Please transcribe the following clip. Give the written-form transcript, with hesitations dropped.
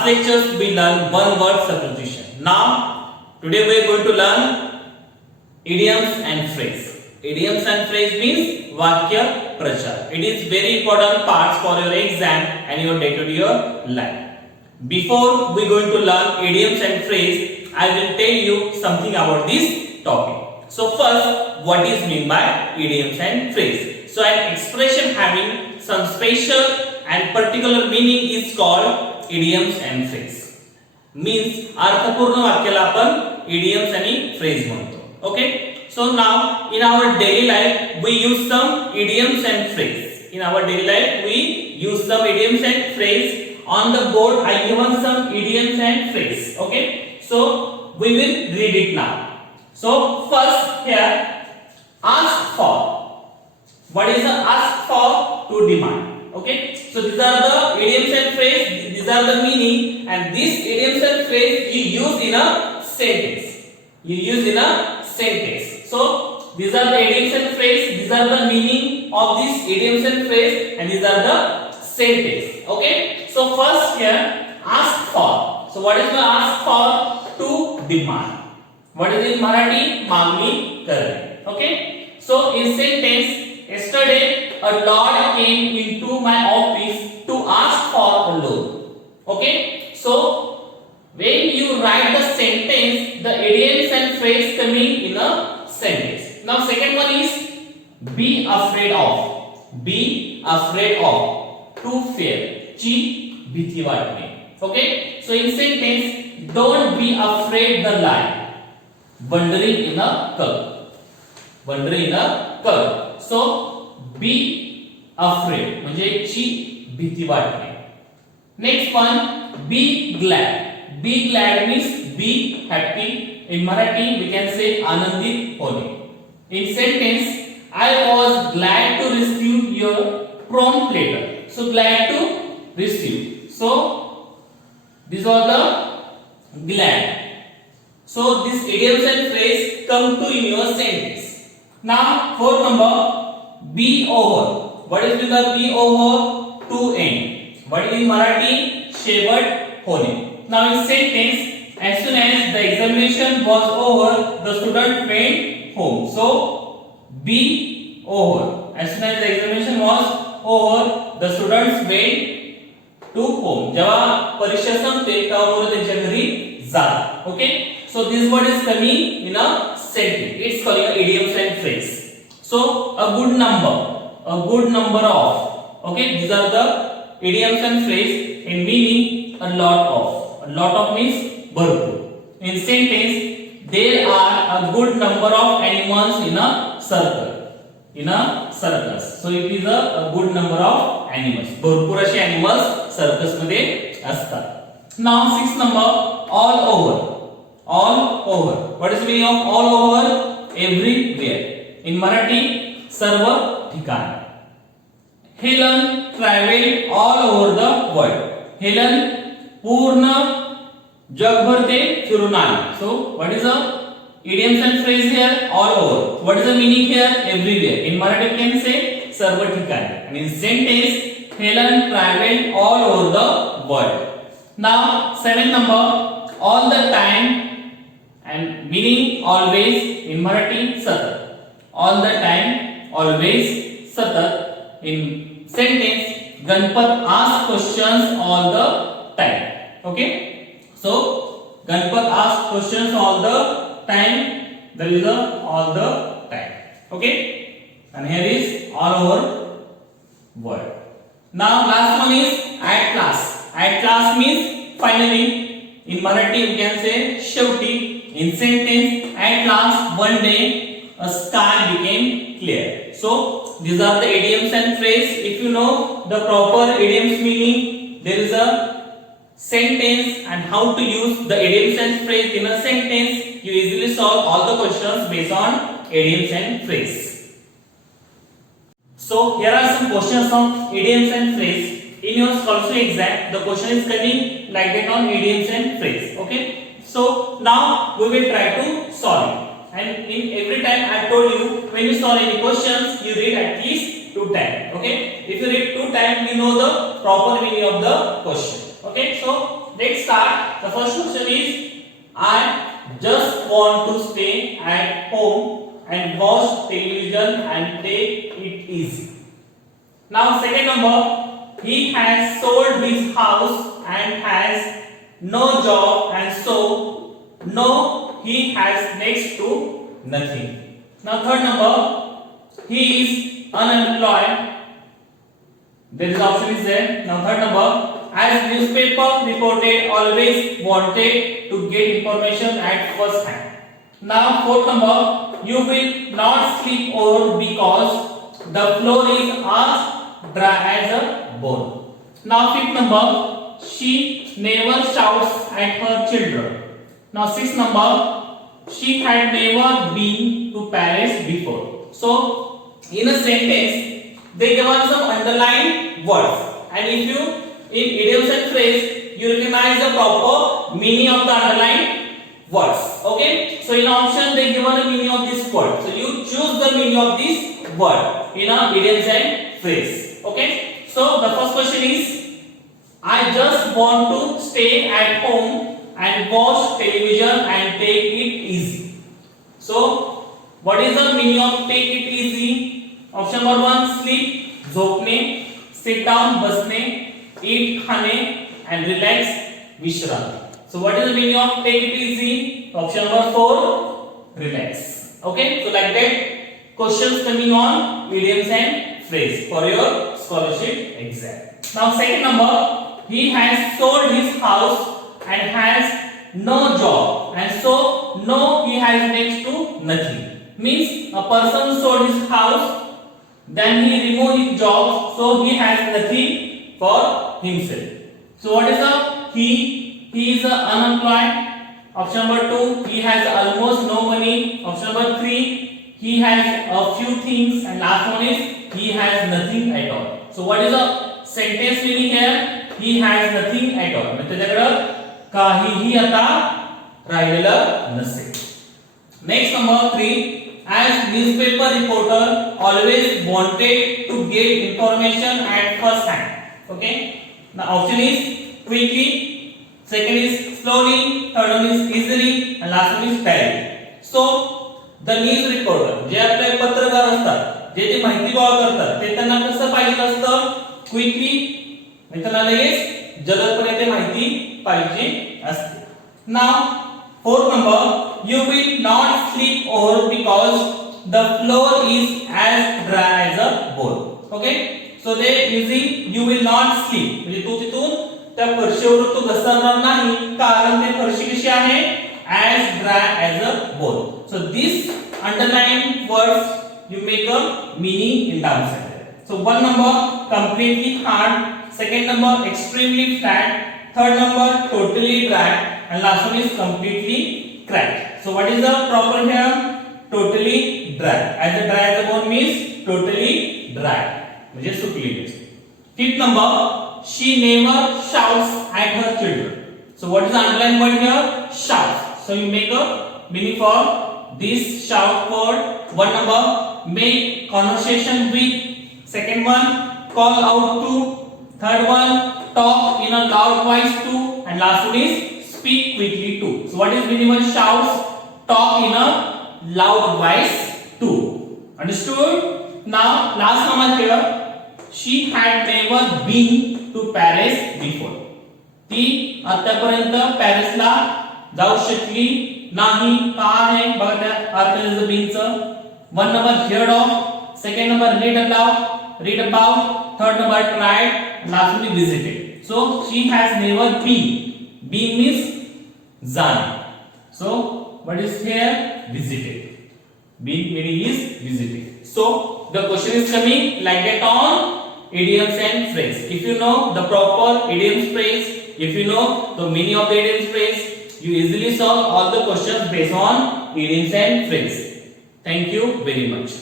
last lectures we learned one word substitution. Now today we are going to learn idioms and phrase. Idioms and phrase means vakya prachar. It is very important parts for your exam and your day-to-day life. Before we going to learn idioms and phrase, I will tell you something about this topic. So first, what is meant by idioms and phrase? So an expression having some special and particular meaning is called idioms and phrase. Means अर्थपूर्ण वाक्याला आपण idioms आणि phrase म्हणतो. Okay? So now in our daily life we use some idioms and phrase. In our daily life we use some idioms and phrase. On the board I given some idioms and phrase. Okay? So we will read it now. So first here, ask for. What is the ask for? To demand. Okay? So these are the idioms and phrase. These are the meaning, and these idioms and phrase you use in a sentence. You use in a sentence. So these are the idioms and phrase. These are the meaning of these idioms and phrase, and these are the sentence. Okay? So first here, ask for. So what is the ask for? To demand. What is in Marathi? मागणी करणे. Okay? So in sentence, yesterday a lord came into my office to ask for a loan. Okay? So when you write the sentence, the idioms and phrase coming in a sentence. Now second one is be afraid of. Be afraid of. To fear. ची भीती वाटणे. Okay? So in sentence, don't be afraid the lion. Wandering in a curve. Wandering in a curve. So be afraid म्हणजे ची भीती वाटणे. Next one, be glad. Be glad means be happy. In Marathi we can say आनंदित होणे. In sentence, I was glad to receive your prompt letter. So glad to receive. So these are the glad. So these idioms and phrase come to in your sentence. Now fourth number, be over. What is with the be over? To end. What is in Marathi? शेवट होणे. Now in sentence, as soon as the examination was over, the student went home. So be over. As soon as the examination was over, the students went to home. जेव्हा परीक्षा संपते तेव्हा मुलं त्यांच्या घरी जातात. Okay? So this word is coming in a sentence. It's called idioms and phrase. So a good number of. Okay, these are the idioms and phrase. In meaning, a lot of. A lot of means bharpur. In sentence, there are a good number of animals in a circle. In a circus. So it is a good number of animals. भरपूर असे animals circus मध्ये असतात. Now sixth number, all over. All over. What is the meaning of all over? Everywhere. In Marathi, सर्व ठिकाणी. Helen traveled all over the world. Helen पूर्ण जगभर ते फिरून आली. So what is the idioms and phrase here? All over. What is the meaning here? Everywhere. In Marathi we can say सर्व ठिकाणी. And in sentence, Helen traveled all over the world. Now seventh number, all the time. And meaning always in Marathi सतत. All the time, always, सतत. In sentence, Ganpat asks questions all the time. Okay? So Ganpat asks questions all the time. There is a all the time. Okay? And here is all over world. Now last one is at last. At last means finally. In Marathi we can say शेवटी. In sentence, at last one day a sky became clear. So these are the idioms and phrase. If you know the proper idioms meaning, there is a sentence and how to use the idioms and phrase in a sentence, you easily solve all the questions based on idioms and phrase. So here are some questions on idioms and phrase. In your scholarship exam, the question is coming like that on idioms and phrase. Okay? So now we will try to solve it. And in every time I told you, when you solve any questions, you read at least 2 times. Okay? If you read 2 times, you know the proper meaning of the question. Okay? So let's start. The first question is, I just want to stay at home and watch television and take it easy. Now second number, he has sold his house and has no job, and so no, he has next to nothing. Now third number, he is unemployed. There is option is there. Now third number, as newspaper reported, always wanted to get information at first hand. Now fourth number, you will not sleep over because the floor is as dry as a bone. Now fifth number, she never shouts at her children. Now sixth number, she had never been to Paris before. So in a sentence, they give us some underlined words, and if you in idioms and phrase you recognize the proper meaning of the underlined words. Okay, so in option they given a meaning of this word, so you choose the meaning of this word in a idioms and phrase. Okay, so the first question is, I just want to stay at home and watch television and take it easy. So what is the meaning of take it easy? Option number 1, sleep, झोपने, sit down, बसने, eat, खाने, and relax, विश्राम. So what is the meaning of take it easy? Option number 4, relax. Okay, so like that questions coming on idioms and phrase for your scholarship exam. Now second number, he has sold his house and has no job, and so no, he has next to nothing. Means a person sold his house, then he removed his job, so he has nothing for himself. So what is the he? He is unemployed. Option number 2, he has almost no money. Option number 3, he has a few things, and last one is he has nothing at all. So what is the sentence meaning here? He has nothing at all. म्हणजे त्याच्याकडे काहीही आता राहिलेलं नसेल. Next number 3, as newspaper reporter always wanted to get information at first hand. Okay, the option is quickly, second is slowly, third one is easily, and last one is fairly. So the news reporter, जे आपले पत्रकार असतात, जे ते माहिती गोळा करतात, ते त्यांना कसं पाहिजे असतं? क्विकली, म्हणजे त्यांना लगेच जलदपणे ते माहिती पाहिजे असते. Now fourth number, you will not sleep over because the floor is as dry as a bone. Okay, so they using you will not sleep, म्हणजे तू तिथून त्या फरशीवर तू घसरणार नाही, कारण ते फरशी कशी आहे? As dry as a bone. So this underlined words you make a meaning in the answer. So one number completely hard, second number extremely flat, third number totally dry, and last one is completely cracked. So what is the proper here? Totally dry. As a dry as a bone means totally dry, म्हणजे सुकलेली. Fifth number, she never shouts at her children. So what is the underlined word here? Shouts. So you make a meaning for this shout word. One number, make conversation with. Second one, call out to. Third one, talk in a loud voice to. And last one is speak quickly to. So what is meaning by shouts? Talk in a loud voice to. Understood? Now last number here, she had never been to Paris before. ती आतापर्यंत पॅरिसला जाऊ शकली नाही. का आहे बघा त्या अर्थ बीनचं. One number heard of, second number read about, third number tried, lastly visited. So she has never been. Been means done. So what is here? Visited. Been meaning is visited. So the question is coming like that on idioms and phrase. If you know the proper idioms phrase, if you know the meaning of the idioms phrase, you easily solve all the questions based on idioms and phrase. Thank you very much.